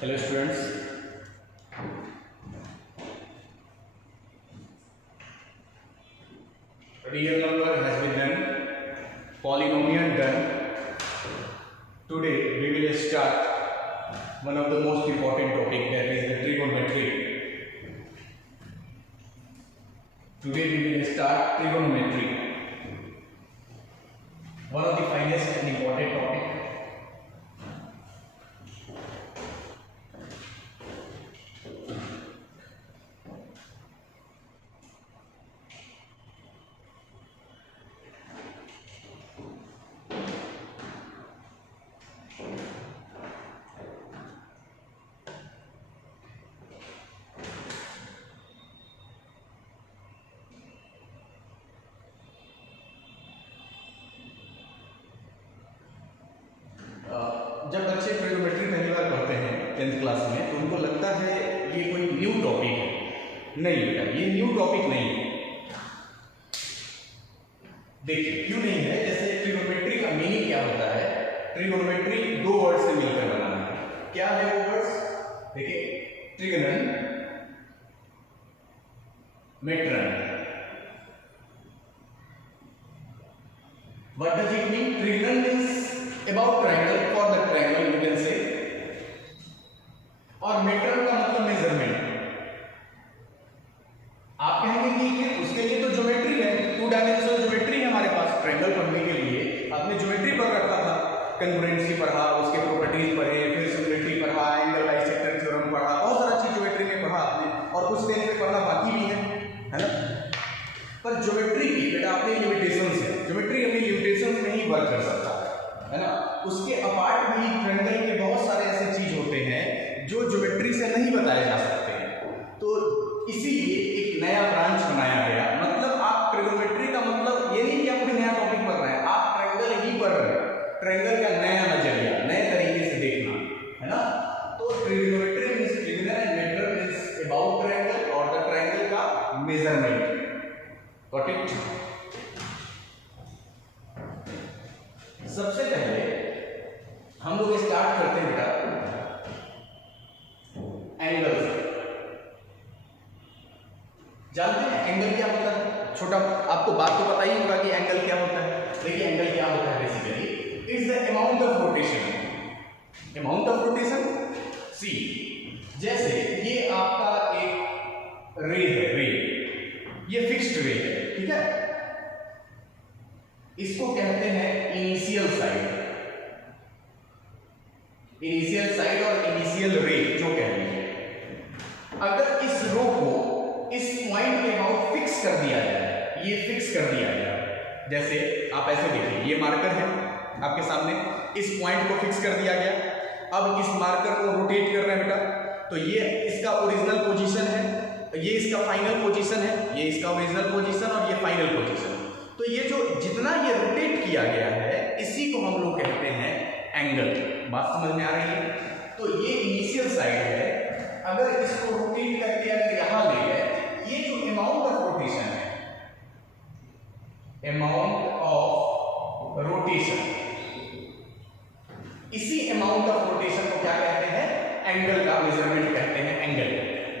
Hello students, real number has been done, polynomial done. Today we will start one of the most important topic, that is the trigonometry. Today we will start trigonometry, one of the finest and important topic. जब बच्चे trigonometry पहली बार पढ़ते हैं 10th class में, तो उनको लगता है ये कोई न्यू टॉपिक है। नहीं बेटा, ये न्यू टॉपिक नहीं है। देखिए क्यों नहीं है। जैसे ट्रिग्नोमेट्री का मीनिंग क्या होता है? ट्रिग्नोमेट्री दो वर्ड से मिलकर बना है। क्या है वो वर्ड्स? देखिए, ट्रिगनन, matron. What does it mean? Trigonon is about triangle, for the triangle you can say, और metron का मतलब मेजरमेंट। आप कहेंगे कि उसके लिए तो ज्योमेट्री है, 2 डायमेंशनल ज्योमेट्री है हमारे पास। ट्रायंगल पढ़ने के लिए आपने ज्योमेट्री पढ़ रखा था, कन्वर्जेंसी पढ़ा, उसके प्रॉपर्टीज पढ़े, फिर सिमिलरिटी पढ़ा, एंगल बाइसेक्टर थ्योरम पढ़ा, बहुत सारा चीज ज्योमेट्री में पढ़ा आपने, और कुछ दिन से पढ़ना बाकी भी है ना। पर ज्योमेट्री की बेटा अपने लिमिटेशंस है। ज्योमेट्री अपनी लिमिटेशंस में ही वर्क कर सकता है ना। उसके अपार्ट भी ट्रायंगल के बहुत सारे ऐसे चीज होते हैं जो ज्योमेट्री से नहीं बताए जा सकते हैं। तो इसीलिए एक नया ब्रांच बनाया गया। मतलब आप ट्रिग्नोमेट्री का मतलब ये नहीं कि आप कोई नया टॉपिक पढ़ रहे हैं, आप ट्रायंगल ही पढ़ रहे हैं। ट्रायंगल का नया नजरिया, नए तरीके से देखना, है ना। तो trigonometry means trigonal and metron means about triangle, और द ट्रायंगल का मेजरमेंट। Got it? सबसे पहले हम लोग स्टार्ट करते हैं बेटा एंगल से। जानते हैं एंगल क्या होता है? छोटा आपको बात तो पता ही होगा कि एंगल क्या होता है। देखिए एंगल क्या होता है basically, it's the amount of rotation. Amount of rotation see, जैसे ये आपका एक रे है, रे ये फिक्स्ड रे है, ठीक है। इसको कहते हैं इनिशियल साइड। इनिशियल साइड और इनिशियल रे जो कह लीजिए। अगर इस रो को इस पॉइंट के अबाउट फिक्स कर दिया जाए, ये फिक्स कर दिया जाए, जैसे आप ऐसे देखिए, ये मार्कर है आपके सामने, इस पॉइंट को फिक्स कर दिया गया। अब इस मार्कर को रोटेट कर रहे हैं बेटा, तो ये इसका ओरिजिनल पोजीशन है, ये इसका फाइनल पोजीशन है, ये इसका ओरिजिनल पोजीशन और ये फाइनल पोजीशन। तो ये जो जितना ये रोटेट किया गया है, इसी को हम लोग कहते हैं एंगल। बात समझ में आ रही है? तो ये इनिशियल साइड है। अगर इसको रोटेट करके अगर यहां ले गए, ये जो अमाउंट ऑफ रोटेशन है, अमाउंट ऑफ रोटेशन, इसी अमाउंट ऑफ रोटेशन को क्या कहते हैं? एंगल का मेजरमेंट कहते हैं, एंगल।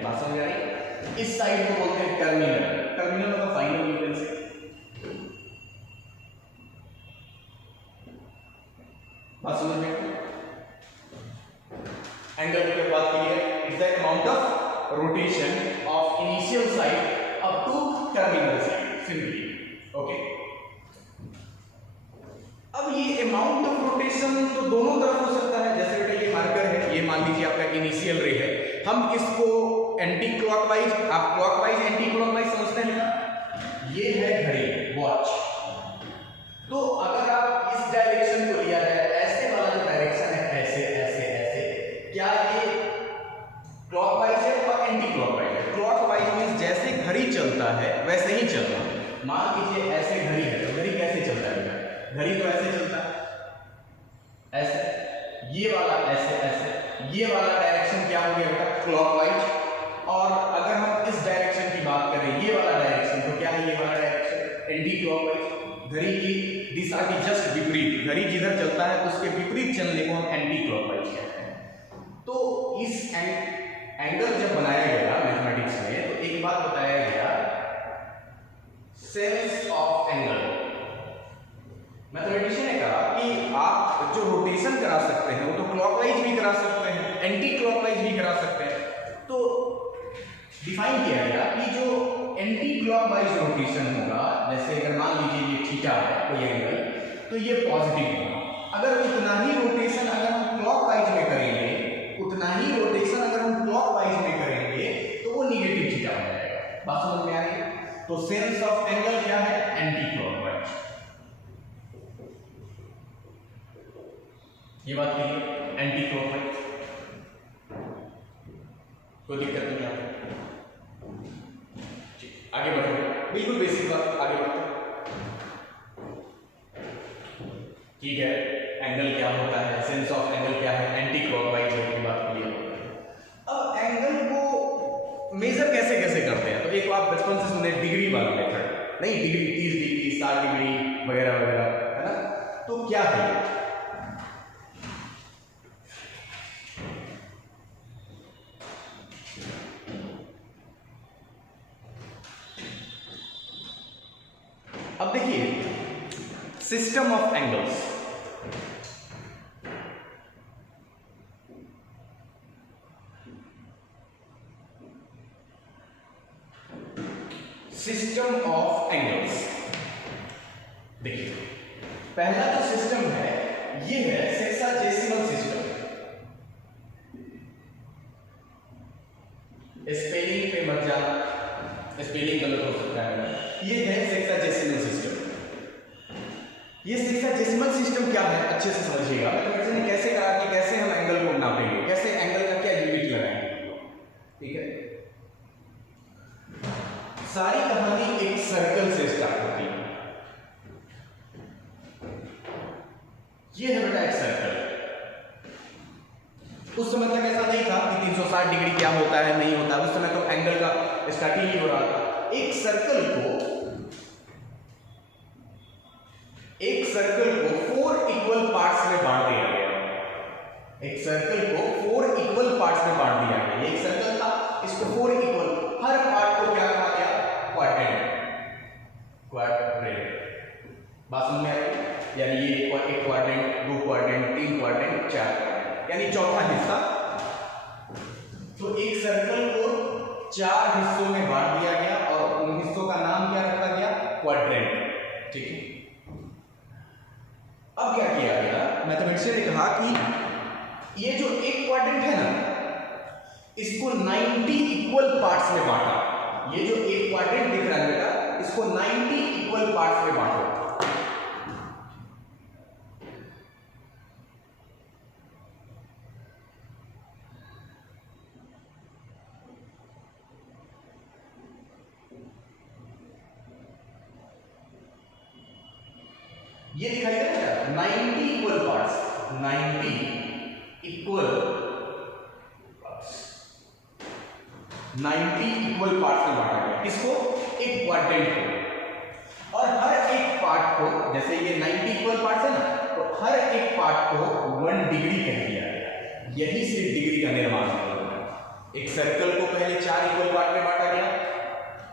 बात समझ आ रही है? इस साइड को बोलते हैं टर्मिनल। टर्मिनल मतलब फाइनल यूनिट से। बात समझ में? एंगल की बात की है, it's the amount of rotation of initial side up to terminal side, simply. Okay. अब ये अमाउंट ऑफ रोटेशन तो दोनों तरफ हो सकता है। जैसे बेटा ये मार्कर है, ये मान लीजिए आपका इनिशियल रे है, हम इसको एंटी क्लॉकवाइज, आप क्लॉकवाइज एंटी क्लॉकवाइज समझते हैं ना। ये है घड़ी, वॉच। तो अगर आप इस डायरेक्शन को लिया है, ऐसे वाला जो डायरेक्शन है, ऐसे ऐसे ऐसे, क्या ये क्लॉकवाइज है और एंटी क्लॉकवाइज है? क्लॉकवाइज मींस जैसे घड़ी चलता है वैसे ही चलना है। मान लीजिए ऐसे घड़ी है, तो घड़ी कैसे चलता है बेटा? घड़ी तो ऐसे चलता है, ऐसे। ये वाला ऐसे ऐसे, ये वाला डायरेक्शन क्या हो गया बेटा? क्लॉकवाइज। और अगर हम इस डायरेक्शन की बात करें, ये वाला डायरेक्शन, तो क्या है ये वाला डायरेक्शन? Anti clockwise. घड़ी की दिशा की जस्ट विपरीत, घड़ी जिधर चलता है उसके विपरीत चलने को हम एंटी क्लॉकवाइज कहते हैं। तो इस एंगल जब बनाया गया मैथमेटिक्स में तो एक बात बताया गया, सेंस ऑफ एंगल। मैथमेटिशियन ने कहा कि आप जो रोटेशन करा सकते हैं वो तो क्लॉकवाइज भी करा सकते हैं, एंटी क्लॉकवाइज भी करा सकते हैं। तो डिफाइन किया गया कि जो एंटी क्लॉकवाइज रोटेशन होगा, जैसे अगर मान लीजिए ये थीटा है कोई एंगल, तो ये पॉजिटिव होगा। अगर उतना ही रोटेशन अगर हम क्लॉकवाइज में करेंगे, उतना ही रोटेशन अगर हम क्लॉकवाइज में करेंगे तो वो निगेटिव थीटा हो जाएगा। बात समझ में आ रही है? तो सेंस ऑफ एंगल क्या है? Anti clockwise. ये बात क्लियर? एंटी क्लॉकवाइज, कोई दिक्कत नहीं आती। आगे बढ़ो, बिल्कुल बेसिक बात, आगे बढ़ो। ठीक है, एंगल क्या होता है, सेंस ऑफ एंगल क्या है, एंटी क्लॉकवाइज की बात क्लियर। अब एंगल को मेजर कैसे कैसे करते हैं, तो एक आप बचपन से सुने डिग्री वाला मेथड, नहीं डिग्री 30 डिग्री 60 डिग्री वगैरह वगैरह, है ना? तो क्या है, अब देखिए system of angles. System of angles, देखिए पहला जो सिस्टम है ये है सेक्साजेसिमल सिस्टम। स्पेलिंग पे मत जाना, स्पेलिंग गलत हो सकता है। ये है सेक्साजेसिमल सिस्टम। ये सेक्साजेसिमल सिस्टम क्या है अच्छे से समझिएगा। मैथमेटिशियन ने कैसे करा कि कैसे हम एंगल को नापेंगे, कैसे एंगल का क्या यूनिट लगाएंगे, ठीक है? सारी कहानी एक सर्कल से स्टार्ट होती है। ये है बेटा एक सर्कल। उस समय तक ऐसा नहीं था कि 360 डिग्री क्या होता है नहीं होता, उस समय तो एंगल का स्टार्टिंग ही हो रहा था। एक सर्कल को 4 इक्वल पार्ट्स में बांट दिया गया। एक सर्कल को 4 इक्वल पार्ट्स में बांट दिया गया। एक सर्कल था, इसको 4 इक्वल, हर पार्ट को क्या कहा गया? क्वाड्रेंट। बात समझ में आ रही है? यानी ये एक क्वाड्रेंट, 2 क्वाड्रेंट, 3 क्वाड्रेंट, 4 क्वाड्रेंट, यानी चौथा हिस्सा। तो एक सर्कल को 4 हिस्सों में बांट दिया गया और उन हिस्सों का नाम क्या रखा गया? क्वाड्रेंट, ठीक है? अब क्या किया गया, मैथमेटिशियन ने कहा कि ये जो एक क्वाड्रेंट है ना, इसको 90 इक्वल पार्ट्स में बांटा। ये जो एक क्वाड्रेंट दिख रहा है बेटा, इसको 90 इक्वल पार्ट्स में बांटो। ये दिखाई दे रहा है 90 equal parts, 90 equal parts, 90 equal parts में बांटा गया। किसको? एक क्वाड्रेंट को। और हर एक पार्ट को, जैसे ये 90 इक्वल पार्ट्स है ना, तो हर एक पार्ट को 1 डिग्री कह दिया गया। यही से डिग्री का निर्माण होगा। एक सर्कल को पहले 4 इक्वल पार्ट में बांटा गया,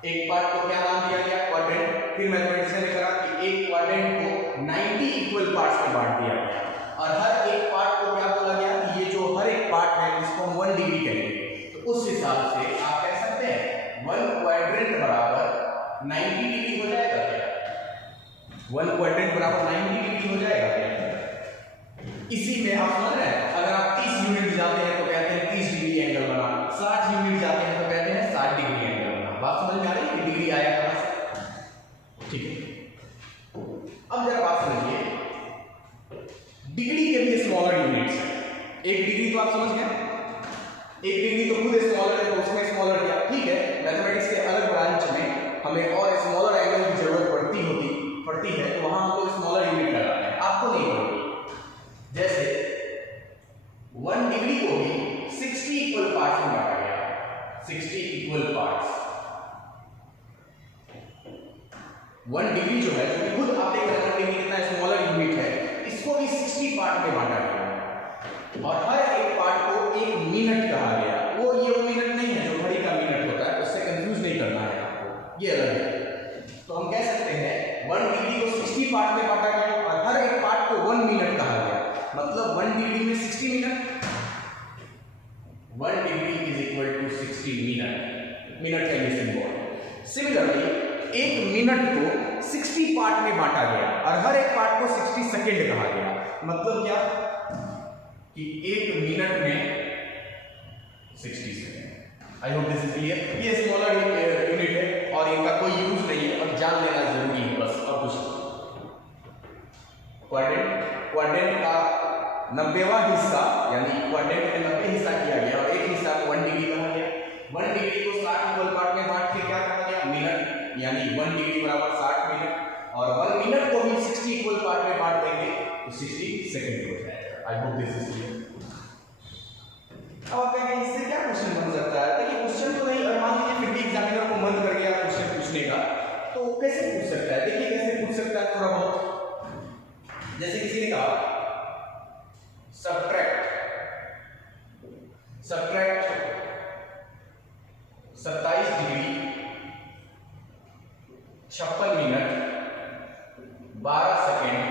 एक पार्ट को क्या नाम दिया गया? क्वाड्रेंट। फिर मैथमेटिशियन ने कहा कि एक क्वाड्रेंट को 90 इक्वल पार्ट्स में बांट दिया गया और हर एक पार्ट को क्या बोला गया कि ये जो हर एक पार्ट है इसको हम 1 डिग्री कहेंगे। तो उस हिसाब से आप कह सकते हैं 1 क्वाड्रेंट बराबर 90 डिग्री हो जाएगा क्या? 1 क्वाड्रेंट बराबर 90 डिग्री हो जाएगा क्या? इसी में आप समझ रहे हैं, अगर आप 30 यूनिट जाते हैं तो कहते हैं 30 डिग्री एंगल बना, 60 यूनिट जाते हैं तो कहते हैं 60 डिग्री एंगल बना। बात समझ में आ रही है कि डिग्री आया कहां से? ठीक है, अब जरा बात समझिए, डिग्री के भी स्मॉलर यूनिट्स हैं। एक डिग्री तो आप समझ गए, एक डिग्री तो खुद स्मॉलर है तो उसमें स्मॉलर क्या, ठीक है। मैथमेटिक्स के अलग ब्रांच में हमें और स्मॉलर एंगल की जरूरत पड़ती है तो वहां हम लोग स्मॉलर यूनिट लगाते हैं, आपको नहीं पड़ेगी। जैसे 1 डिग्री को भी 60 इक्वल पार्ट्स में बांटा गया, 60 इक्वल पार्ट्स। 1 डिग्री जो है, जो कि खुद आप देख रहे हैं 1 डिग्री कितना स्मॉलर यूनिट है, इसको भी 60 पार्ट में बांटा गया और हर एक पार्ट को एक मतलब 1 डिग्री में 60 minute, 1 degree is equal to 60 minute, minute का ये सिंबल। सिमिलरली 1 मिनट को 60 पार्ट में बांटा गया और हर एक पार्ट को 60 सेकेंड कहा गया। मतलब क्या कि 1 मिनट में 60 second. I hope this is clear. ये स्मॉलर यूनिट है और इनका कोई यूज नहीं है, और जान लेना जरूरी है बस, और कुछ। क्वाड्रेंट का 90वां हिस्सा, यानी क्वाड्रेंट में 90 हिस्सा किया गया और एक हिस्सा को 1 डिग्री कहा गया। 1 डिग्री को 60 इक्वल पार्ट में बांट के क्या कहा गया? मिनट, यानी 1 डिग्री बराबर 60 मिनट, और 1 मिनट को भी 60 इक्वल पार्ट में बांट देंगे तो 60 सेकंड हो जाएगा। I hope this is clear. अब आप कहेंगे इससे क्या क्वेश्चन बन सकता है? देखिए क्वेश्चन तो नहीं, और मान लीजिए फिर भी एग्जामिनर को मन कर गया क्वेश्चन पूछने का, तो कैसे पूछ सकता है? देखिए कैसे पूछ सकता है थोड़ा बहुत। जैसे किसी ने कहा subtract 27 degree 56 minute 12 second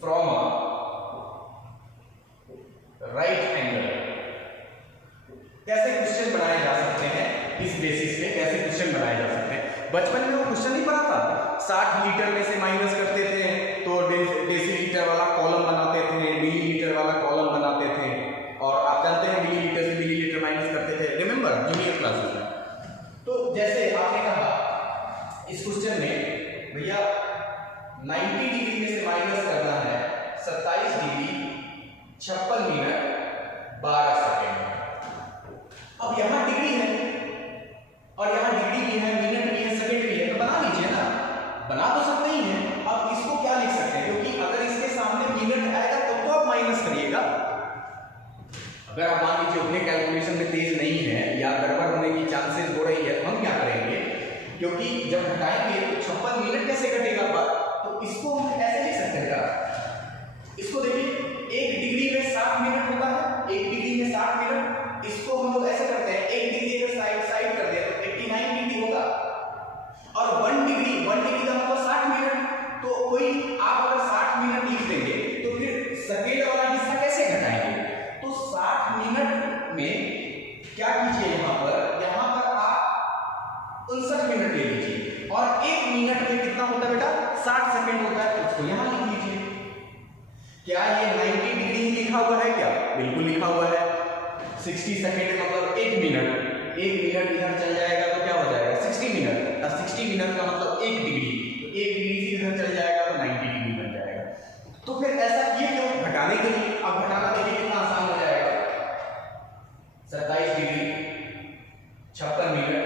from a right angle. कैसे क्वेश्चन बनाए जा सकते हैं? इस बेसिस पे कैसे क्वेश्चन बनाए जा सकते हैं? बचपन में वो क्वेश्चन नहीं पढ़ा था, 60 लीटर में से माइनस करते थे तो डेसीलीटर वाला कॉलम बनाते थे, मिलीलीटर वाला कॉलम बनाते थे, और आप जानते हैं मिलीलीटर से मिलीलीटर माइनस करते थे, रिमेंबर जूनियर क्लासेस में। तो जैसे आपने कहा इस क्वेश्चन में भैया 90 डिग्री में से माइनस करना है 27 डिग्री 56 मिनट 12 सेकेंड। अब यहां डिग्री है और यहां डिग्री भी है, मिनट भी है, सेकंड भी है, तो बना लीजिए ना। बना तो सकते ही हैं। अब इसको क्या लिख सकते हैं? क्योंकि अगर इसके सामने मिनट आएगा तो आप माइनस करिएगा। अगर आप मान लीजिए उतने कैलकुलेशन में तेज नहीं है या गड़बड़ होने की चांसेस हो रही है, तो हम क्या करेंगे? क्योंकि जब घटाएंगे तो 56 मिनट कैसे घटेगा? तो इसको हम ऐसे लिख सकते हैं। इसको देखिए 1 डिग्री में 60 मिनट होता है, 1 डिग्री में 60 मिनट। इसको हम लोग ऐसे करते हैं, 1 डिग्री अगर साइड कर दे तो 89 डिग्री होगा, और 1 डिग्री का मतलब 60 मिनट। तो कोई आप अगर 60 मिनट लिख देंगे तो फिर सेकेंड वाला हिस्सा कैसे घटाएंगे? तो 60 मिनट में क्या कीजिए, यहां पर आप 59 मिनट ले लीजिए, और 1 मिनट में कितना होता है बेटा? 60 सेकेंड होता है। उसको यहां लिख लीजिए। क्या ये 90 डिग्री लिखा हुआ है? क्या बिल्कुल लिखा हुआ है। 60 सेकेंड मतलब 1 मिनट, 1 मिनट इधर चल जाएगा तो क्या हो जाएगा? 60 मिनट, और 60 मिनट का मतलब 1 डिग्री, तो 1 डिग्री से इधर चल जाएगा तो 90 डिग्री बन जाएगा। तो फिर ऐसा किए क्यों? घटाने के लिए। अब घटाना देखिए कितना आसान हो जाएगा। 27 डिग्री 56 मिनट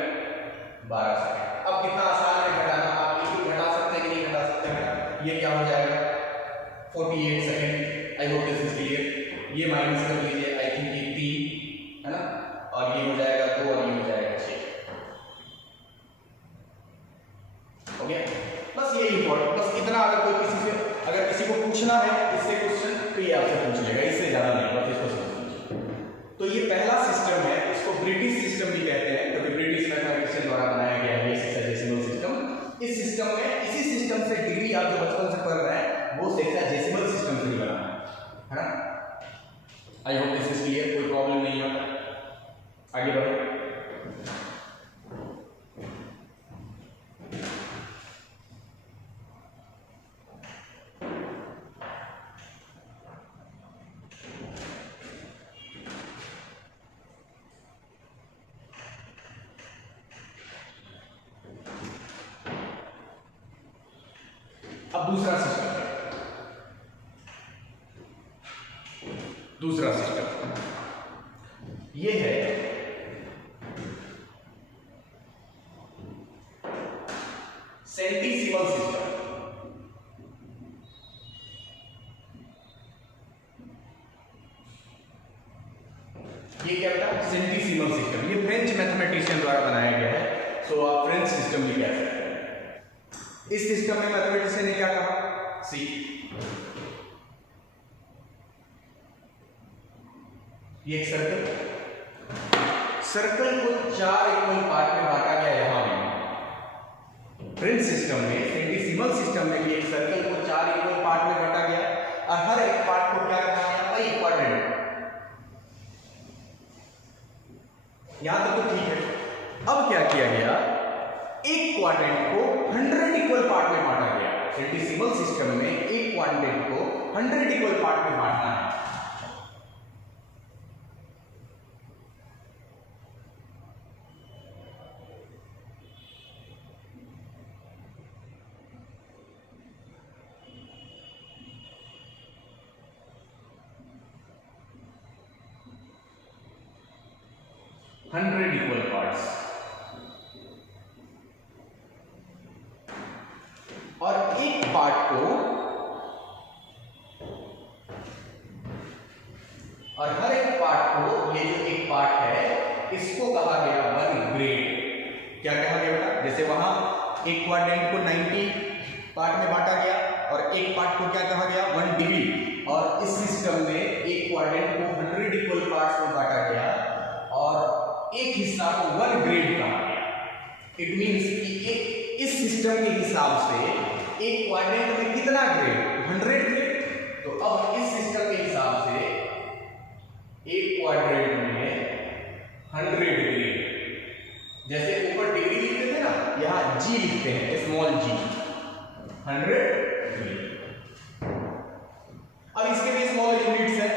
12 सेकेंड। अब कितना आसान है घटाना, आप बिल्कुल घटा सकते हैं कि नहीं घटा सकते हैं? ये क्या हो जाएगा? 48 second. I hope this is clear. ये माइनस कर लीजिए, आई थिंक ये 3 है ना, और ये हो जाएगा 2 और ये हो जाएगा 6। हो गया? बस ये इंपॉर्टेंट, बस इतना। अगर किसी को पूछना है इससे क्वेश्चन तो ये आपसे पूछ लेगा, इससे ज्यादा नहीं, बस इसको समझ लीजिए। तो ये पहला सिस्टम है, इसको ब्रिटिश सिस्टम भी कहते हैं, क्योंकि ब्रिटिश मैथमेटिशियन द्वारा बनाया गया है ये हेक्साडेसिमल सिस्टम। इस सिस्टम में, इसी सिस्टम से डिग्री आप जो बचपन से पढ़ रहे हैं वो हेक्साडेसिमल सिस्टम से ही बना है ना। I hope this is clear, कोई प्रॉब्लम नहीं है। आगे बढ़े। अब दूसरा सिस्टम ये है सेंटीसिमल सिस्टम। ये क्या बेटा? सेंटीसिमल सिस्टम। ये फ्रेंच मैथमेटिशियन द्वारा बनाया गया है, सो आप फ्रेंच सिस्टम भी कह सकते हैं। इस सिस्टम में मैथमेटिशियन ने क्या कहा? सी ये एक सर्कल को 4 इक्वल पार्ट में बांटा गया। यहां में फ्रेंच सिस्टम में, सेंटीसिमल सिस्टम में भी एक सर्कल को 4 इक्वल पार्ट में बांटा गया और हर एक पार्ट को 100 इक्वल पार्ट में बांटना है। हंड्रेड इक्वल पार्ट्स, और एक पार्ट को, और हर एक पार्ट को, ये जो एक पार्ट है इसको कहा गया वन ग्रेड। क्या कहा गया बेटा? जैसे वहां एक क्वाड्रेंट को 90 पार्ट में बांटा गया और एक पार्ट को क्या कहा गया? 1 डिग्री। और इस सिस्टम में एक क्वाड्रेंट को 100 इक्वल पार्ट्स में बांटा गया और एक हिस्सा को 1 ग्रेड कहा गया। इट मींस कि इस सिस्टम के हिसाब से एक क्वाड्रेंट में कितना ग्रेड? 100 ग्रेड। तो अब इस सिस्टम के हिसाब से एक क्वाड्रेंट में 100 ग्रेड, जैसे ऊपर डिग्री लिखते थे ना, यहां जी लिखते हैं, स्मॉल जी, 100 ग्रेड। अब इसके भी स्मॉल यूनिट्स है,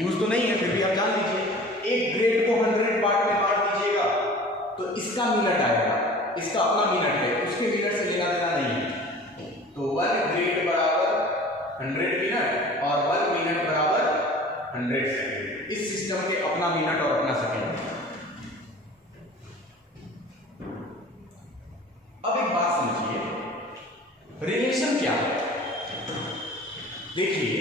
यूज तो नहीं है, फिर भी आप जान लीजिए। एक ग्रेड को 100 पार्ट में बांट दीजिएगा तो इसका मिनट आएगा, इसका अपना मिनट है, उसके मिनट से लेना देना नहीं है। तो 1 ग्रेड बराबर 100 मिनट और 1 मिनट बराबर 100 सेकेंड। इस सिस्टम के अपना मिनट और अपना सेकेंड। अब एक बात समझिए, रिलेशन क्या है? देखिए,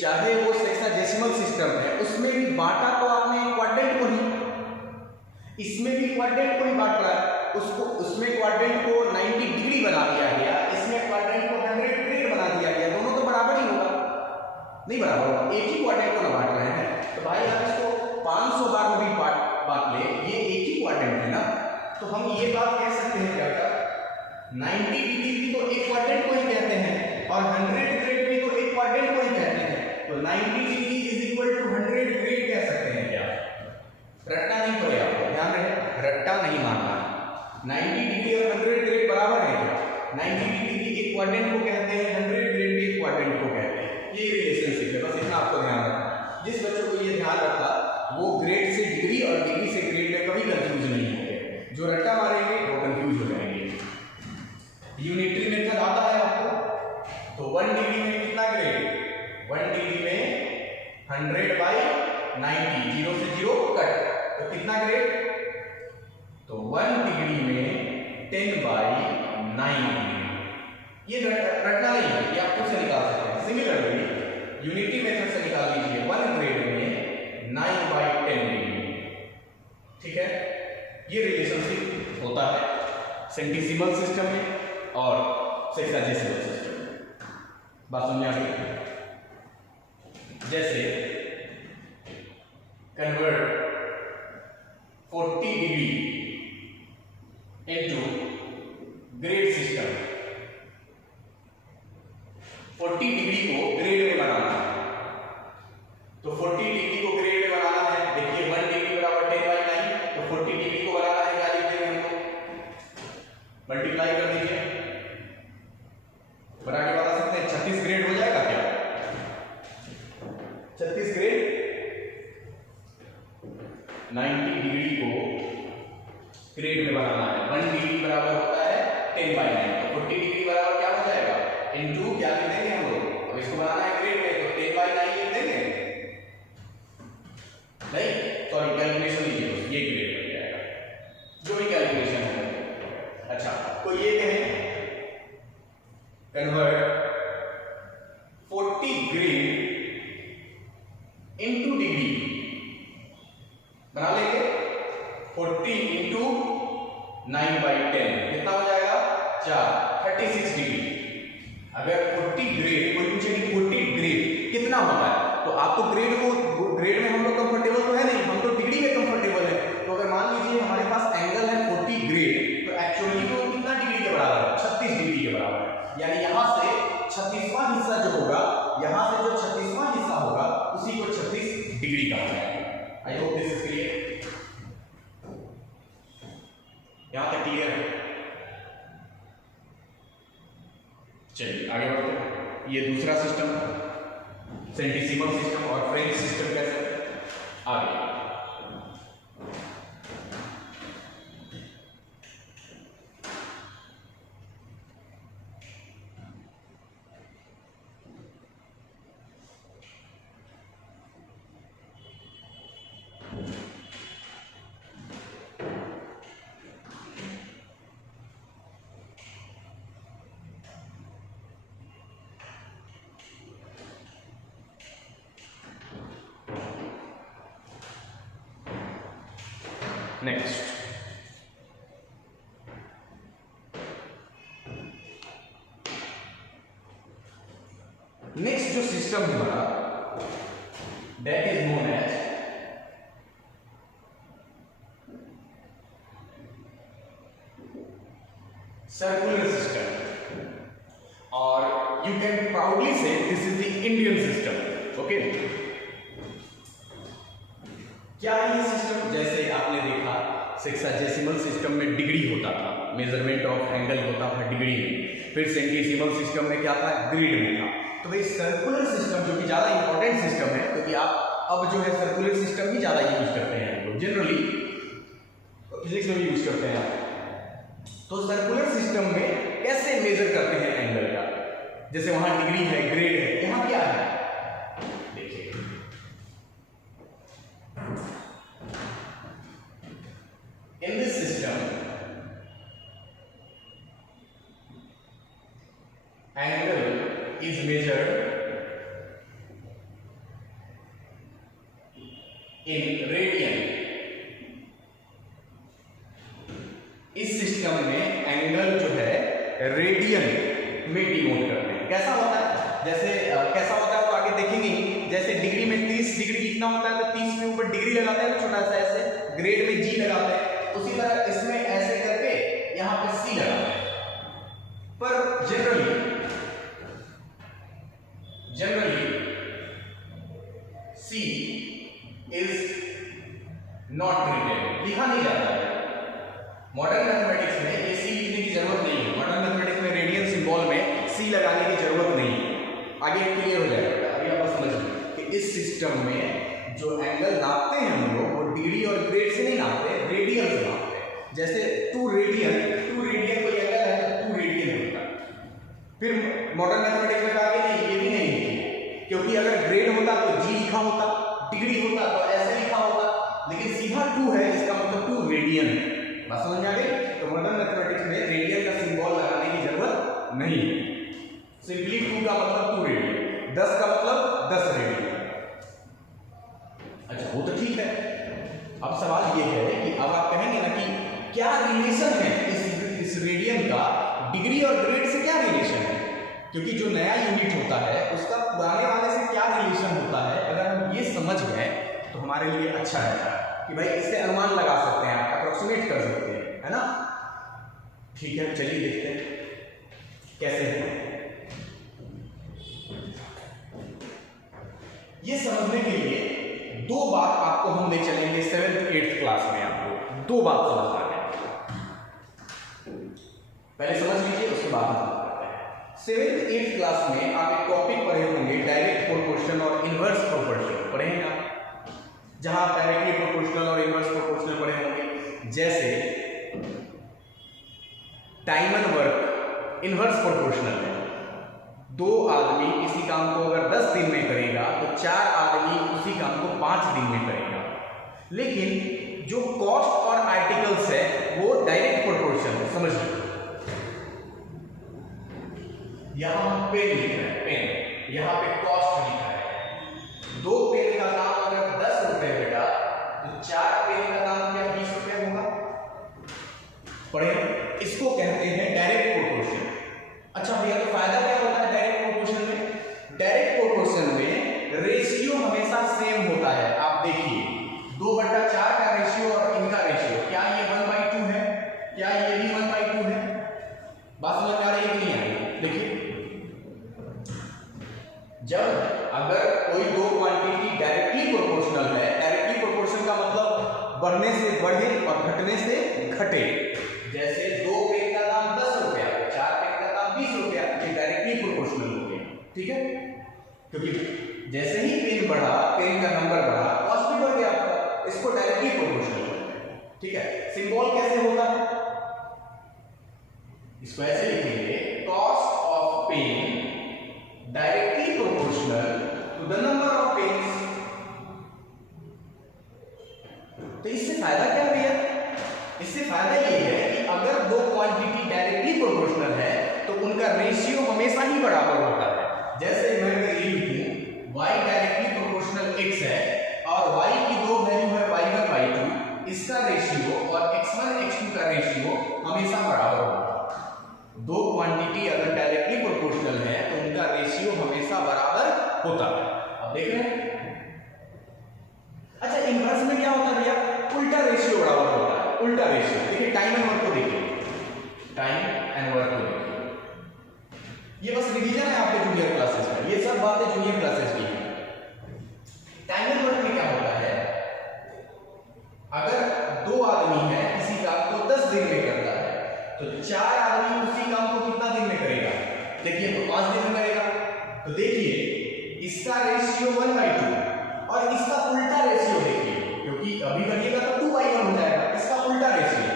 चाहे वो सेक्साडेसिमल सिस्टम है, उसमें भी बांटा तो आपने क्वाड्रेंट को ही, इसमें भी क्वाड्रेंट को ही बांट रहा है। उसको, उसमें क्वाड्रेंट को 90 डिग्री बना दिया गया, इसमें क्वाड्रेंट को 100 ग्रेड बना दिया गया। दोनों तो बराबर ही होगा? नहीं बराबर होगा, एक ही क्वाड्रेंट को ना बांट रहे हैं। तो भाई आप इसको 500 बार में भी बांट ले, ये एक ही क्वाड्रेंट है ना। तो हम ये बात कह सकते हैं क्या? 90 डिग्री भी तो एक क्वाड्रेंट को ही कहते हैं और 100 ग्रेड भी तो एक क्वाड्रेंट को ही कहते हैं। तो 90 degree is equal to 100 grade कह सकते हैं क्या? रट्टा नहीं पड़े, आपको ध्यान रहे, रट्टा नहीं मानना। 90 डिग्री और 100 ग्रेड बराबर है क्या? 90 डिग्री एक क्वाड्रेंट को कहते हैं, 100 ग्रेड भी एक क्वाड्रेंट को कहते हैं। ये रिलेशनशिप है, बस इतना आपको ध्यान रखना। जिस बच्चों को ये ध्यान रखा, वो ग्रेड से डिग्री और डिग्री से ग्रेड में कभी कंफ्यूज नहीं होंगे। जो रट्टा मारेंगे वो कंफ्यूज हो जाएंगे। यूनिटरी मेथड आता है आपको, तो 1 डिग्री में कितना ग्रेड? 1 डिग्री में 100/90, 0 से 0 कट, तो कितना ग्रेड? तो 1 डिग्री में 10/9। ये रटना नहीं है, ये आप खुद से निकाल सकते हैं। सिमिलरली यूनिटी मेथड से निकाल लीजिए 1 ग्रेड में 9/10 डिग्री। ठीक है, ये रिलेशनशिप होता है सेंटिसिमल सिस्टम में और सेक्साडेसिमल सिस्टम में। बात समझ आ गई? जैसे convert 40 degree into grade system. 40 degree को ग्रेड में बनाना है, तो 40 डिग्री को ग्रेड में बनाना है। देखिए 1 डिग्री बराबर 10/9, तो 40 डिग्री को बनाना है, क्या लिख देंगे हमको? मल्टीप्लाई कर दीजिए, बना के बता सकते हैं 36 ग्रेड हो जाएगा क्या? 36 ग्रेड। 90 डिग्री को ग्रेड में बनाना है। 1 डिग्री बराबर होता है 10/9, तो 40 डिग्री बराबर क्या हो जाएगा? इनटू क्या लिख देंगे हम लोग? अब इसको बनाना है ग्रेड में, तो 10/9 लिख देंगे। नहीं, सॉरी, कैलकुलेशन लीजिए, ये ग्रेड बन जाएगा, जो भी कैलकुलेशन है। अच्छा, तो ये कहें कन्वर्ट 40 ग्रेड इनटू डिग्री बना लेंगे। 40 इंटू 9/10 कितना हो जाएगा? 4, 36 डिग्री। अगर 40 ग्रेड, कोई पूछे कि 40 ग्रेड कितना होता है, तो आप तो ग्रेड में हम लोग कंफर्टेबल तो है नहीं, हम तो डिग्री में कंफर्टेबल है। तो अगर मान लीजिए हमारे पास एंगल है 40 ग्रेड, तो एक्चुअली वो कितना डिग्री के बराबर है? 36 डिग्री के बराबर है। यानी यहां से 36वां हिस्सा जो होगा, यहां से जो 36वां हिस्सा होगा, उसी को 36 डिग्री कहा जाएगा। I hope this is clear. यहां तक क्लियर है? चलिए आगे बढ़ते हैं। ये दूसरा सिस्टम, सेंटिसिमल सिस्टम और फ्रेंच सिस्टम कैसे आगे। नेक्स्ट जो सिस्टम है हमारा that is known as circular system, और you can proudly say this is the Indian system. Okay, क्या है ये सिस्टम? जैसे आपने देखा सेक्साजेसिमल सिस्टम में डिग्री होता था, मेजरमेंट ऑफ एंगल होता था डिग्री में, फिर सेंटिसिमल सिस्टम में क्या था, ग्रेड में था। तो भाई सर्कुलर सिस्टम जो कि ज़्यादा इंपॉर्टेंट सिस्टम है, क्योंकि आप अब जो है सर्कुलर सिस्टम ही ज़्यादा यूज करते हैं हम लोग, जनरली फिजिक्स में भी यूज करते हैं आप। तो सर्कुलर सिस्टम में कैसे मेजर करते हैं एंगल का? जैसे वहां डिग्री है, ग्रेड है, यहाँ क्या है देखिए, in this system angle is measured in radian। इस सिस्टम में एंगल जो है रेडियन में डिनोट करते हैं। कैसा होता है? जैसे कैसा होता है वो आगे देखेंगे। जैसे डिग्री में 30 डिग्री लिखना होता है तो 30 के ऊपर डिग्री लगाते हैं छोटा सा ऐसे, ग्रेड में जी लगाते हैं, उसी तरह इसमें ऐसे करके यहां पे सी लगाते हैं। पर generally C is not written, लिखा नहीं जाता है। मॉडर्न मैथमेटिक्स में ये सी लिखने की जरूरत नहीं है। मॉडर्न मैथमेटिक्स में रेडियन सिंबल में सी लगाने की जरूरत नहीं है। आगे क्लियर हो जाएगा, अभी आप समझिए कि इस सिस्टम में जो एंगल नापते हैं हम लोग वो डिग्री और ग्रेड से नहीं नापते, रेडियन से नापते हैं। जैसे 2 रेडियन कोई एंगल है तो 2 रेडियन होता है। फिर मॉडर्न मैथमेटिक्स में कहा कि नहीं, ये भी नहीं लिखिए, क्योंकि अगर ग्रेड होता तो जी लिखा होता, डिग्री होता तो ऐसे लिखा होता, लेकिन सीधा 2 है, इसका मतलब 2 रेडियन है। बात समझ आ गई? तो मॉडर्न मैथमेटिक्स में रेडियन का सिंबल लगाने की जरूरत नहीं है। सिंपली 2 का मतलब 2 रेडियन, 10 का मतलब 10 रेडियन। अच्छा, वो तो ठीक है। अब सवाल ये है कि अब आप कहेंगे ना कि क्या रिलेशन है इस रेडियन का डिग्री और ग्रेड से, क्या रिलेशन है? क्योंकि जो नया यूनिट होता है उसका पुराने वाले से क्या रिलेशन होता है, अगर हम ये समझ गए तो हमारे लिए अच्छा है कि भाई इससे अनुमान लगा सकते हैं, आप अप्रोक्सीमेट कर सकते हैं, है ना? ठीक है, चलिए देखते हैं कैसे है। ये समझने के लिए 2 बात आपको हम ले चलेंगे 7th 8th क्लास में। आपको 2 बात समझना है, पहले समझ लीजिए उसके बाद हम बात करते हैं। 7th 8th क्लास में आप एक टॉपिक पढ़े होंगे, डायरेक्ट प्रोपोर्शन और इनवर्स प्रोपोर्शन पढ़ेंगे आप, जहां आप डायरेक्टली प्रोपोर्शनल और इनवर्स प्रोपोर्शनल पढ़े होंगे। जैसे time and work inverse proportional है। 2 आदमी किसी काम को अगर 10 दिन में करेगा तो 4 आदमी उसी काम को 5 दिन में करेगा। लेकिन जो कॉस्ट और आर्टिकल्स है वो डायरेक्ट प्रोपोर्शन है, समझ लो। यहां पेन लिखा है, पेन, यहां पे कॉस्ट लिखा है। 2 पेन का दाम अगर 10 रुपए बेटा तो 4 पेन का दाम क्या 20 रुपए होगा? पढ़े? इसको कहते हैं डायरेक्ट प्रोपोर्शन। अच्छा भैया, तो फायदा क्या होता है डायरेक्ट प्रोपोर्शन में? डायरेक्ट प्रोपोर्शन में रेशियो हमेशा सेम होता है। आप देखिए 2/4 का रेशियो और इनका रेशियो, क्या ये 1/2 है? क्या ये भी 1/2 है? बात समझ में आ रही है कि नहीं आ रही? देखिए, जब अगर कोई 2 क्वांटिटी डायरेक्टली प्रोपोर्शनल है, डायरेक्टली प्रोपोर्शन का मतलब बढ़ने से बढ़े और घटने से घटे। जैसे 2 पेन का दाम 10 रुपया, 4 पेन का दाम 20 रुपया, ये डायरेक्टली प्रोपोर्शनल हो गया, ठीक है? क्योंकि जैसे ही पेन बढ़ा, पेन का नंबर बढ़ा, कॉस्ट भी बढ़ गया आपका। इसको डायरेक्टली प्रोपोर्शनल बोलते हैं। ठीक है, सिंबल कैसे होगा, इसको ऐसे लिखेंगे, cost of pen directly proportional to the number of pens. तो इससे फायदा क्या है भैया, इससे फायदा ये है कि अगर दो क्वांटिटी डायरेक्टली प्रोपोर्शनल है तो उनका रेशियो हमेशा ही बराबर होता है। जैसे मैं अगर ये लिखूं y डायरेक्टली प्रोपोर्शनल x है और y की दो वैल्यू है y1 y2, इसका रेशियो और x1 x2 का रेशियो हमेशा बराबर होगा। दो क्वांटिटी अगर डायरेक्टली प्रोपोर्शनल है तो उनका रेशियो हमेशा बराबर होता है। अब देख रहे हैं। अच्छा, इनवर्स में क्या होता है भैया, उल्टा रेशियो बराबर होता है। उल्टा रेशियो देखिए, टाइम एंड वर्क को देखिए, टाइम एंड वर्क को देखिए, ये बस रिवीजन है आपके जूनियर क्लासेस में, ये सब बातें जूनियर क्लासेस की हैं। टाइम एंड वर्क में क्या होता है, अगर दो आदमी है किसी काम को 10 दिन में करता है तो 4 आदमी उसी काम को कितना दिन में करेगा, देखिए तो 5 दिन में करेगा। तो देखिए इसका रेशियो 1/2 और इसका उल्टा रेशियो देखिए, क्योंकि अभी करिएगा तो 2/1 हो जाएगा, इसका उल्टा रेशियो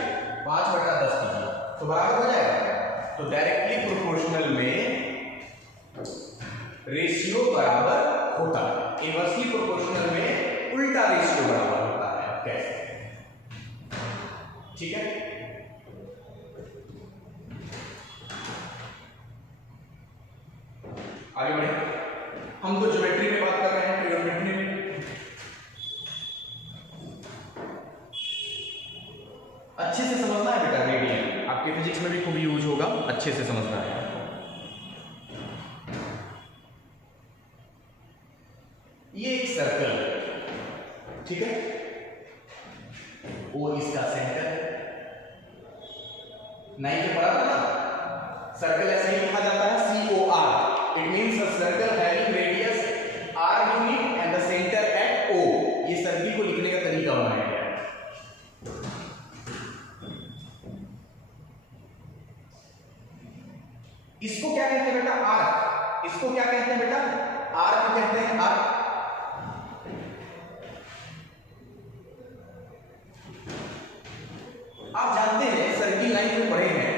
5/10 कीजिए तो बराबर हो जाएगा। तो डायरेक्टली प्रोपोर्शनल में रेशियो बराबर होता है, इनवर्सली प्रोपोर्शनल में उल्टा रेशियो बराबर होता है। कैसे, ठीक है। आगे बढ़े, हम तो ज्योमेट्री में बात कर रहे हैं, ट्रिग्नोमेट्री में। अच्छे से समझना है बेटा, रेडियन आपके फिजिक्स में भी खूब यूज होगा, अच्छे से समझना है। ये एक सर्कल है, ठीक है, वो इसका सेंटर है। नहीं तो पढ़ा था ना, सर्कल ऐसे ही लिखा जाता है COR, it means a circle having radius R unit and the centre at O। ये सर्कल को लिखने का तरीका बनाया गया है। इसको क्या कहते हैं बेटा, आर्क। इसको क्या कहते हैं बेटा, आर्क कहते हैं, आर्क। आप जानते हैं, सर्किल लाइन में पढ़े हैं,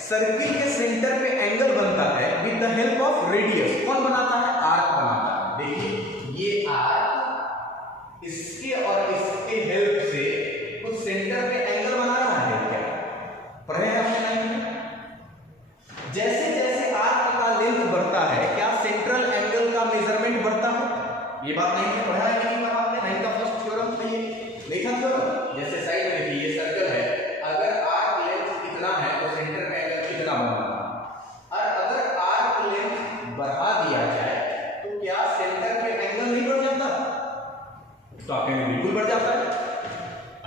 सर्किल के सेंटर पे एंगल बनता है with the help of radius. कौन बनाता है, आर्क बनाता है। देखिए ये आर्क इसके और इसके हेल्प से कुछ सेंटर पे एंगल बना रहा है, क्या पढ़े हैं आपने लाइन में। जैसे जैसे आर्क का लेंथ बढ़ता है, क्या सेंट्रल एंगल का मेजरमेंट बढ़ता है। ये बात नहीं पढ़ा है कि नहीं पढ़ा आपने, नाइन का फर्स्ट थ्योरम में ये देखा थ्योरम। जैसे साइड में देखिए, ये सर्कल है, अगर आर्क लेंथ कितना है तो सेंटर पे एंगल कितना बनता है, और अगर आर्क लेंथ बढ़ा दिया जाए तो क्या सेंटर पे एंगल नहीं बढ़ जाता, तो आप कहेंगे बिल्कुल बढ़ जाता है।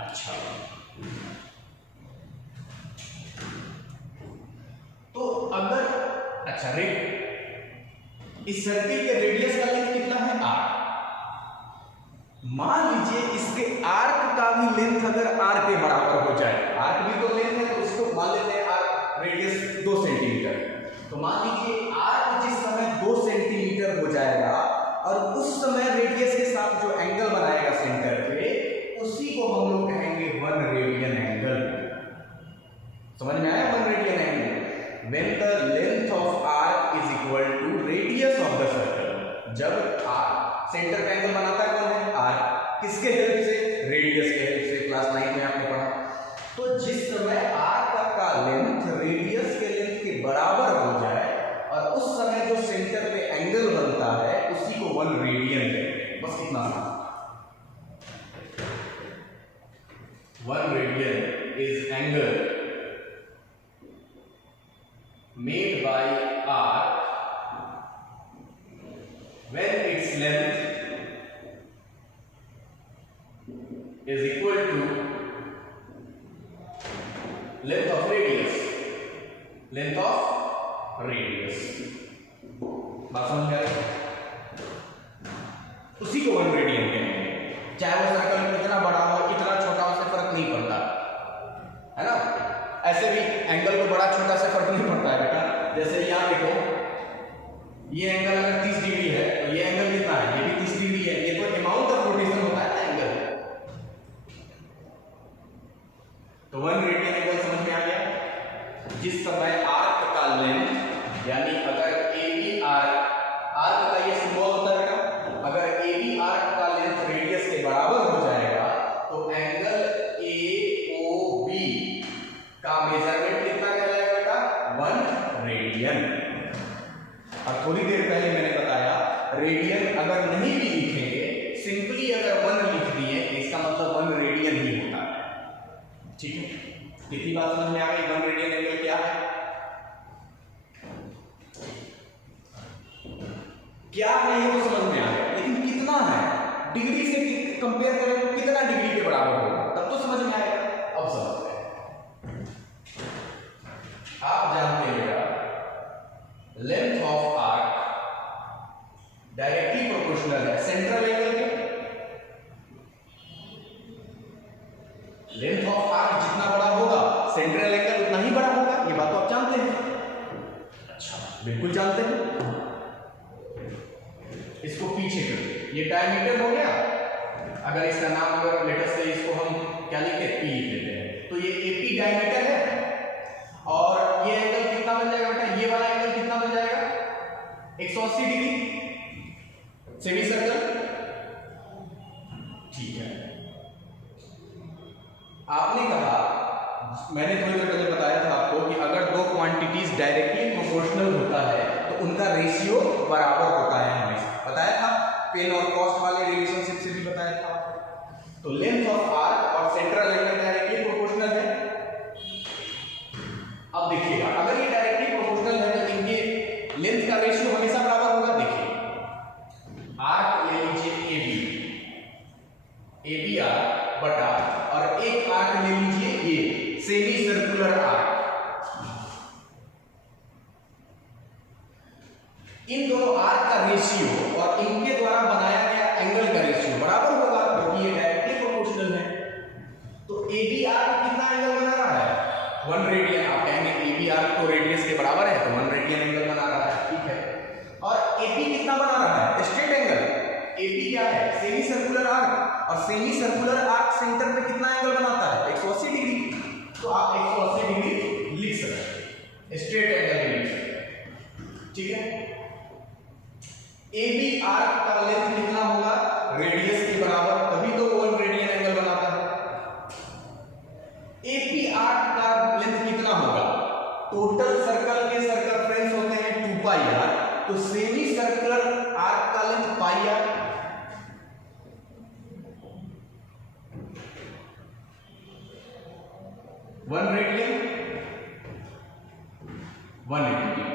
अच्छा, तो अगर अच्छा इस सर्किल के रेडियस का लेंथ कितना है, r। मान लीजिए इसके आर्क का भी लेंथ अगर r के बराबर हो जाए, आर्क भी तो लेंथ है, तो उसको मान लेते हैं आर्क रेडियस 2 सेंटीमीटर। तो मान लीजिए आर्क जिस समय 2 सेंटीमीटर हो जाएगा और उस समय रेडियस के साथ जो एंगल बनाएगा सेंटर पे, उसी को हम लोग कहेंगे 1 रेडियन एंगल। समझ में आया, 1 radian angle. When the length of arc is equal to radius of the circle, जब आर्क सेंटर का एंगल बनाता है कौन है, आर्क। किसके हेल्प से, रेडियस के हेल्प से, क्लास 9 में आपने पढ़ा। तो जिस समय आर्क का लेंथ रेडियस के लेंथ के बराबर हो जाए और उस समय जो सेंटर पे एंगल बनता है उसी को 1 रेडियन कहते हैं। बस इतना सा, 1 radian is angle made by arc when its length is equal to length of radius, length of radius। बात समझ में आ रही है, उसी को 1 रेडियन कहेंगे। चाहे वो सर्कल कितना बड़ा हो कितना छोटा हो, उससे फर्क नहीं पड़ता है ना। ऐसे भी एंगल को बड़ा छोटा से फर्क नहीं पड़ता है बेटा। जैसे यहाँ देखो, ये एंगल अगर 30 डिग्री है तो ये एंगल कितना है, ये भी तो 1 रेडियन एंगल समझ में आ गया। जिस समय आर्क का लेंथ यानी अगर AB आर्क का ये सिंबल होता है बेटा, अगर AB आर्क का लेंथ रेडियस के बराबर हो जाएगा तो एंगल AOB का मेजरमेंट कितना कहलाएगा बेटा? 1 रेडियन। और थोड़ी देर पहले मैंने बताया रेडियन अगर नहीं भी लिखेंगे, सिंपली अगर 1 लिख दिए इसका मतलब 1 रेडियन ही होता है। ठीक है, कितनी बात समझ में आ गई? 1 रेडियन एंगल क्या है? क्या है ये तो समझ में आ गया, लेकिन कितना है? डिग्री से कंपेयर करें तो कितना डिग्री के बराबर होगा, तब तो समझ में आएगा। अब समझते हैं। आप जानते हैं बेटा length of arc directly proportional है सेंट्रल एंगल के। लेंथ ऑफ आर्क जितना बड़ा होगा सेंट्रल एंगल उतना ही बड़ा होगा, ये बात तो आप जानते हैं। अच्छा, बिल्कुल जानते हैं। इसको पीछे कर, ये डायमीटर हो गया। अगर इसका नाम अगर लेटर से इसको हम क्या लिखते हैं? P लिख लेते हैं। तो ये AP डायमीटर है और ये एंगल कितना बन जाएगा बेटा? ये वाला एंगल कितना बन जाएगा? 180 डिग्री सेमी सर्कल। ठीक है, आपने कहा, मैंने थोड़ी देर पहले बताया था आपको कि अगर दो क्वांटिटीज डायरेक्टली प्रोपोर्शनल होता है तो उनका रेशियो बराबर होता है हमेशा। बताया था, पेन और कॉस्ट वाले रिलेशनशिप से भी बताया था। तो लेंथ ऑफ आर्क और सेंट्रल एंगल डायरेक्टली प्रोपोर्शनल है। अब देखिएगा, अगर ये डायरेक्टली प्रोपोर्शनल है तो इनके लेंथ का रेशियो हमेशा बराबर होगा। देखिए, आर्क ले लीजिए AB आर्क बटा, और एक आर्क ले लीजिए ये सेमी सर्कुलर आर्क। इन दोनों आर्क का रेशियो और इनके द्वारा बनाया गया एंगल का रेशियो बराबर होगा, क्योंकि ये डायरेक्टली प्रोपोर्शनल है। तो AB आर्क कितना एंगल बना रहा है? 1 रेडियन। आप कहेंगे AB आर्क तो रेडियस के बराबर है तो 1 रेडियन एंगल बना रहा है। ठीक है, और AP कितना बना रहा है? Straight angle. AP क्या है? सेमी सर्कुलर आर्क, और सेमी सर्कुलर आर्क सेंटर पे कितना एंगल बनाता है? 180 डिग्री। तो आप 180 डिग्री लिख सकते हैं, स्ट्रेट एंगल लिख सकते हैं। ठीक है, AB आर्क का लेंथ कितना होगा? रेडियस के बराबर, तभी तो 1 रेडियन एंगल बनाता है। AP आर्क का लेंथ कितना होगा? टोटल सर्कल के सर्कमफ्रेंस होते हैं 2 पाई आर, तो सेमी सर्कुलर आर्क का length pi r. One radian 1 रेडियन।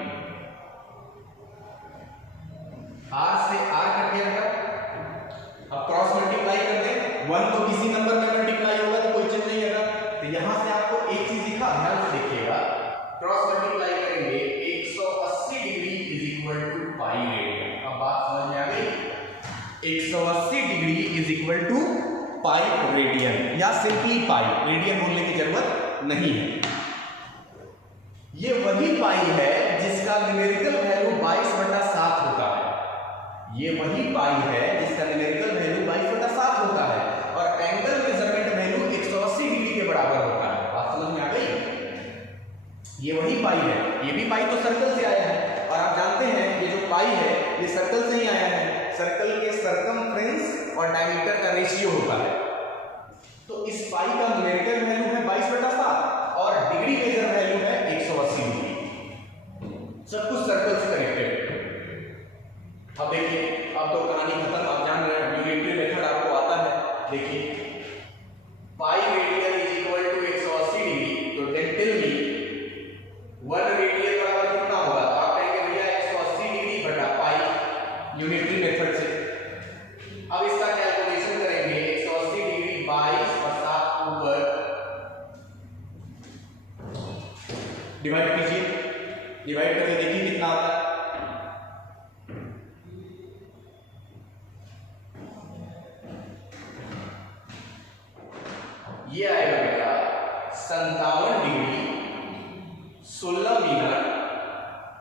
आर से आर कट गया बेटा। अब क्रॉस मल्टीप्लाई कर दें, 1 तो किसी नंबर में मल्टीप्लाई होगा तो कोई चीज नहीं है। तो यहां से आपको एक चीज दिखा, ध्यान से देखिएगा, क्रॉस मल्टीप्लाई करेंगे 180 degree is equal to pi radian. अब बात समझ में आ गई? 180 degree is equal to pi radian, या सिंपली पाई, रेडियन बोलने की जरूरत नहीं है। ये वही पाई है जिसका न्यूमेरिकल वैल्यू 22/7 होता है। ये वही पाई है जिसका न्यूमेरिकल वैल्यू 22/7 होता है, और एंगल मेजरमेंट वैल्यू 180 डिग्री के बराबर होता है। बात समझ में आ गई? ये वही पाई है। ये भी पाई तो सर्कल से आया है, और आप जानते हैं ये जो पाई है ये सर्कल से ही आया है। सर्कल के सर्कमफ्रेंस और डायमीटर का रेशियो होता है। तो इस पाई का न्यूमेरिकल वैल्यू है 22/7 और डिग्री मेजर वैल्यू है 180 डिग्री। सब कुछ सर्कल से कनेक्टेड। अब देखिए, अब तो कहानी खत्म, आप जान रहे हैं यूनिटरी मेथड आपको आता है। देखिए, pi radian is equal to 180 degree, तो टेल मी 1 रेडियन बराबर कितना होगा? तो आप कहेंगे भैया 180 डिग्री बटा पाई, यूनिटरी मेथड से। अब इसका कैलकुलेशन करेंगे, 180 डिग्री 22/7 ऊपर डिवाइड कीजिए, डिवाइड करके देखिए कितना आता है। ये आएगा बेटा 57 डिग्री 16 मिनट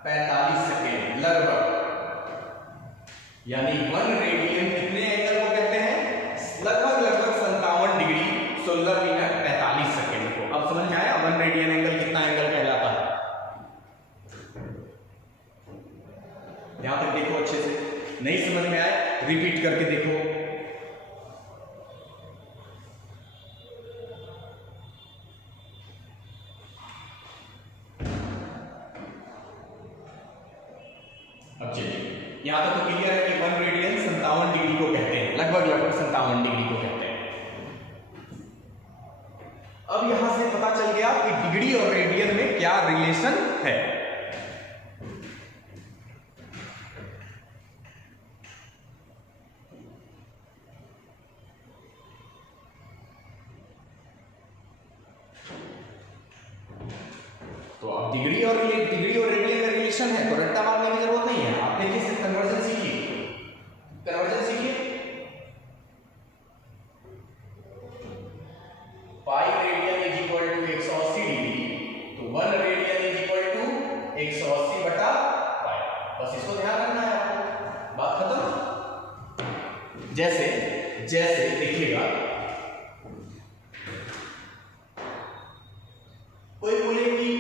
45 सेकेंड लगभग। यानी 1 रेडियन कितने एंगल को कहते हैं? लगभग 57 डिग्री 16 मिनट 45 सेकेंड को। अब यहाँ तक तो क्लियर है कि 1 रेडियन 57 डिग्री को कहते हैं, लगभग 57 डिग्री को कहते हैं। अब यहां से पता चल गया कि डिग्री और रेडियन में क्या रिलेशन है। तो अब डिग्री और रेडियन का रिलेशन है तो रट्टा मारने की जरूरत नहीं है। आप देखिए सिर्फ कन्वर्जन सीखिए, pi radian is equal to 180 degree, तो 1 रेडियन इज इक्वल टू 180 बटा पाई। बस इसको ध्यान रखना है आपको, बात खत्म। जैसे देखिएगा, कोई बोले कि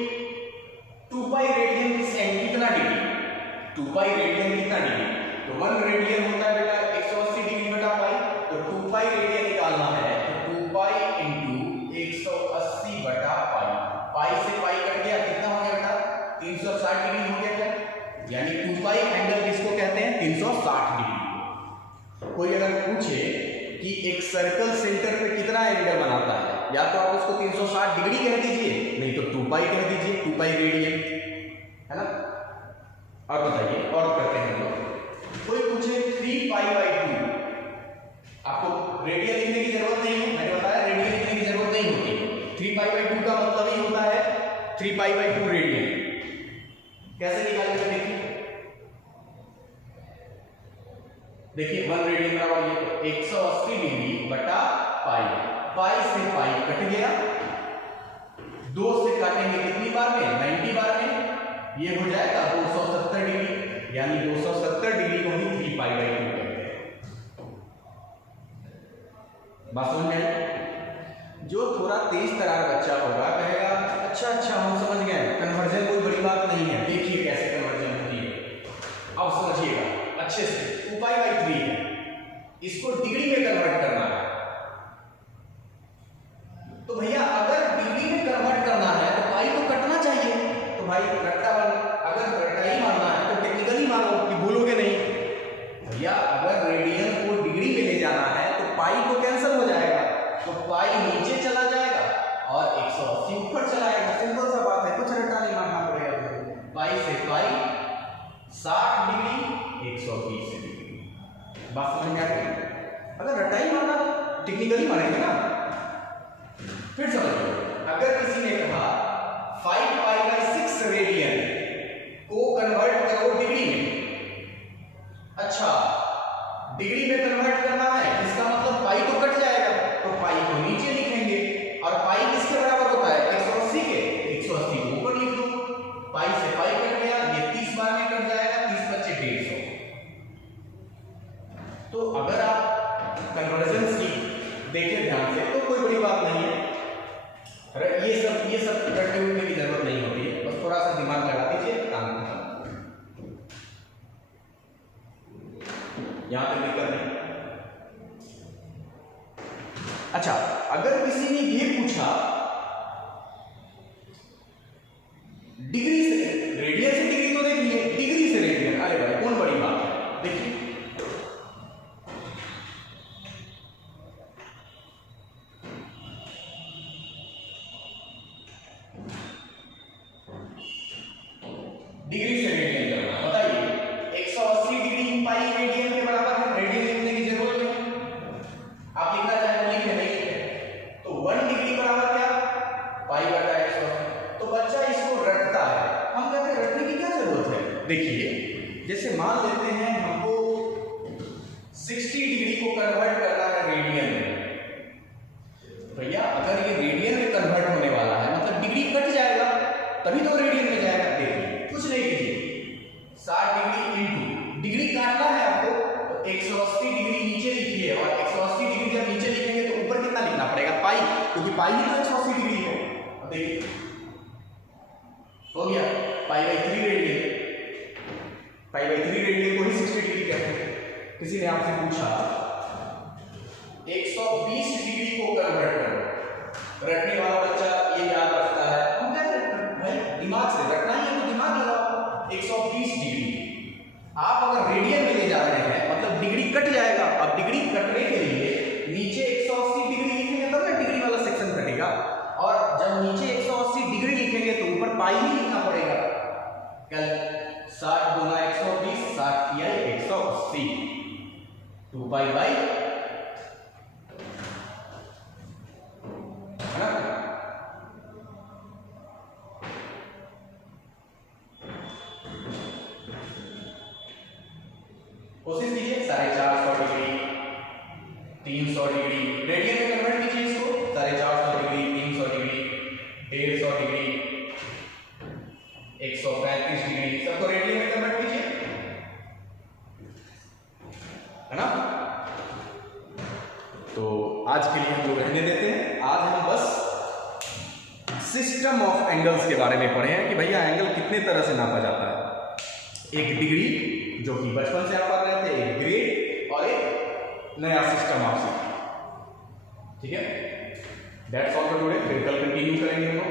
2 पाई रेडियन कितना डिग्री, 2 पाई रेडियन कितना डिग्री, तो 1 रेडियन होता है बेटा 180 डिग्री बटा पाई, तो 2 पाई रेडियन निकालना है तो 2 पाई इंटू 180 बटा पाई। पाई से पाई कट गया, कितना हो गया बेटा 360 डिग्री हो गया क्या, यानी 2 पाई एंगल किसको कहते हैं 360 डिग्री। कोई अगर पूछे कि एक सर्कल सेंटर पे कितना एंगल बनाता है, या तो आप उसको 360 डिग्री कह दीजिए, नहीं तो 2 पाई कह दीजिए, 2 पाई रेडियन, है ना। और बताइए और करते हैं हम लोग। कोई पूछे 3 पाई बाई 2, आपको रेडियन लिखने की जरूरत नहीं है, मैंने बताया रेडियन लिखने की जरूरत नहीं होती। 3 पाई बाई 2 का मतलब ही होता है 3 पाई बाई 2 रेडियन। कैसे निकालेंगे देखिए 1 रेडियन बराबर ये 180 डिग्री बटा पाई, पाई से पाई कट गया, 2 से काटेंगे कितनी बार में 90 बार में, ये हो जाएगा 270 डिग्री, यानी 270 डिग्री को ही 3 पाई बाई 2 कहते हैं। बात समझ में आई। जो थोड़ा तेज तरार बच्चा होगा कहेगा अच्छा हम समझ गए, कन्वर्जन कोई बड़ी बात नहीं है, देखिए कैसे कन्वर्जन होती है। अब समझिएगा अच्छे से, 2 पाई बाई 3 है, इसको डिग्री में कन्वर्ट करना है। तो भैया अगर डिग्री में कन्वर्ट करना है तो पाई को कटना चाहिए, तो भाई रट्टा वाला अगर रट्टा ही मारना है तो टेक्निकली मारो कि भूलोगे नहीं। भैया अगर रेडियन को डिग्री में ले जाना है तो पाई को कैंसिल हो जाएगा, तो पाई नीचे चला जाएगा और 180 ऊपर चला जाएगा। सिंपल सा बात है, कुछ रट्टा नहीं मारना पड़ेगा। पाई से पाई 60 डिग्री 120 डिग्री। बात समझ में आ गई। अगर रट्टा ही मारना तो टेक्निकली मारेंगे ना। फिर समझो, अगर किसी ने कहा 5 पाई बाई 6 रेडियन को कन्वर्ट करो डिग्री में, अच्छा डिग्री में कन्वर्ट करना है, इसका मतलब पाई तो कट जाएगा, तो पाई को नीचे लिखेंगे, और पाई किसके बराबर होता है 180 के, 180 को ऊपर लिख दो। पाई से पाई कट गया, ये 30 बार में कट जाएगा, 30 बच्चे 150। तो अगर आप कन्वर्जन सीख देखें ध्यान से तो कोई बड़ी बात नहीं है, ये सब रटने उठने की जरूरत नहीं होती है, बस थोड़ा सा दिमाग लगा दीजिए, काम खत्म। यहां तक दिक्कत नहीं। अच्छा, अगर किसी ने ये पूछा डिग्री से रेडियन से डिग्री तो देख लिए, डिग्री से रेडियन, अरे भाई कौन बड़ी बात है। देखिए डिग्री से रेडियन करना, बताइए 180 डिग्री पाई रेडियन के बराबर है, रेडियन लिखने की जरूरत नहीं, आप लिखना चाहे तो लिखे, नहीं लिखे तो 1 डिग्री बराबर क्या पाई बटा 180। तो बच्चा इसको रटता है, हम कहते हैं रटने की क्या जरूरत है। देखिए जैसे मान लेते हैं हमको 60 डिग्री को कन्वर्ट करना है रेडियन में, भैया अगर ये रेडियन में कन्वर्ट होने वाला है मतलब डिग्री कट जाएगा, तभी तो रेडियन में जाएगा। देखिए कुछ नहीं कीजिए, 60 डिग्री इंटू डिग्री काटना है आपको, तो 180 डिग्री नीचे लिखिए, और 180 डिग्री जब नीचे लिखेंगे तो ऊपर कितना लिखना पड़ेगा पाई, क्योंकि पाई ही तो 180 डिग्री है। देखिए हो गया pi by 3 radian, pi by 3 radian को ही 60 डिग्री कहते हैं। किसी ने आपसे पूछा 120 डिग्री को कन्वर्ट करो, रटने वाला बच्चा ये याद रखता है, हम कहते हैं भाई दिमाग से रटना ही है तो दिमाग लगाओ। 120 डिग्री आप अगर रेडियन 2 पाई बाई, है ना? कोशिश कीजिए 450 डिग्री, 300 डिग्री, रेडियन में कन्वर्ट कीजिए इसको। 450 डिग्री, 300 डिग्री, 150 डिग्री, 135 डिग्री, सबको रेडियन में कन्वर्ट कीजिए, है ना? तो आज के लिए हम लोग रहने देते हैं। आज हम बस सिस्टम ऑफ एंगल्स के बारे में पढ़े हैं कि भैया एंगल कितने तरह से नापा जाता है। एक डिग्री जो कि बचपन से आप पढ़ रहे थे, एक ग्रेड और एक नया सिस्टम आप सीखें। ठीक है, दैट्स ऑल फॉर टुडे। फिर कल कंटिन्यू करेंगे हम लोग।